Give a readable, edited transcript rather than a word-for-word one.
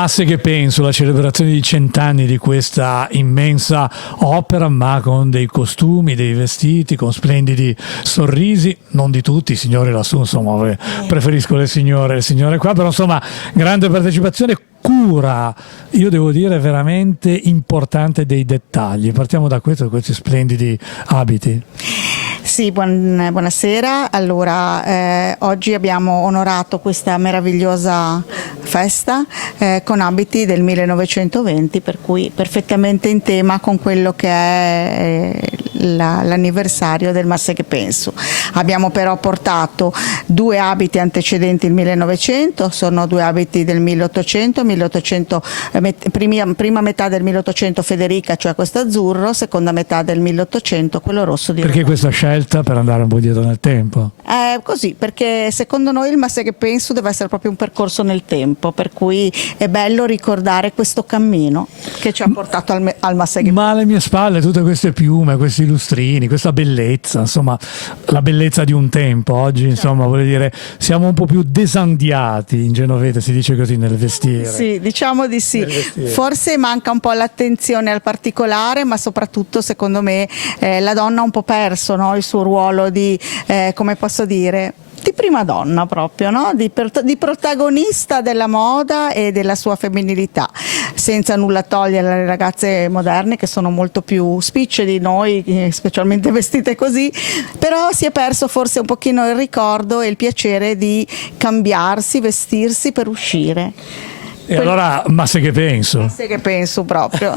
Masse che penso, la celebrazione di 100 anni di questa immensa opera, ma con dei costumi, dei vestiti, con splendidi sorrisi, non di tutti, i signori lassù, insomma, preferisco le signore qua, però insomma, grande partecipazione, cura, io devo dire veramente importante dei dettagli. Partiamo da questo, da questi splendidi abiti. Sì, buonasera. Allora, oggi abbiamo onorato questa meravigliosa festa con abiti del 1920, per cui perfettamente in tema con quello che è l'anniversario del Masse che penso. Abbiamo però portato due abiti antecedenti il 1900, sono due abiti del 1800, prima metà del 1800 Federica, cioè questo azzurro, seconda metà del 1800 quello rosso di Perché questa scelta per andare un po' dietro nel tempo? Così, perché secondo noi il Masse che penso deve essere proprio un percorso nel tempo, per cui è bello ricordare questo cammino che ci ha portato al Masse che penso. Ma alle mie spalle tutte queste piume, questi lustrini, questa bellezza, insomma, la bellezza di un tempo. Oggi, insomma, voglio dire, siamo un po' più desandiati in genovese, si dice così, nel vestire. Sì, diciamo di sì. Forse manca un po' l'attenzione al particolare, ma soprattutto, secondo me, la donna ha un po' perso, no? Il suo ruolo di, come posso dire, di prima donna proprio, no? di protagonista della moda e della sua femminilità, senza nulla togliere alle ragazze moderne che sono molto più spicce di noi, specialmente vestite così, però si è perso forse un pochino il ricordo e il piacere di cambiarsi, vestirsi per uscire. E allora, Masse che penso? Masse che penso proprio.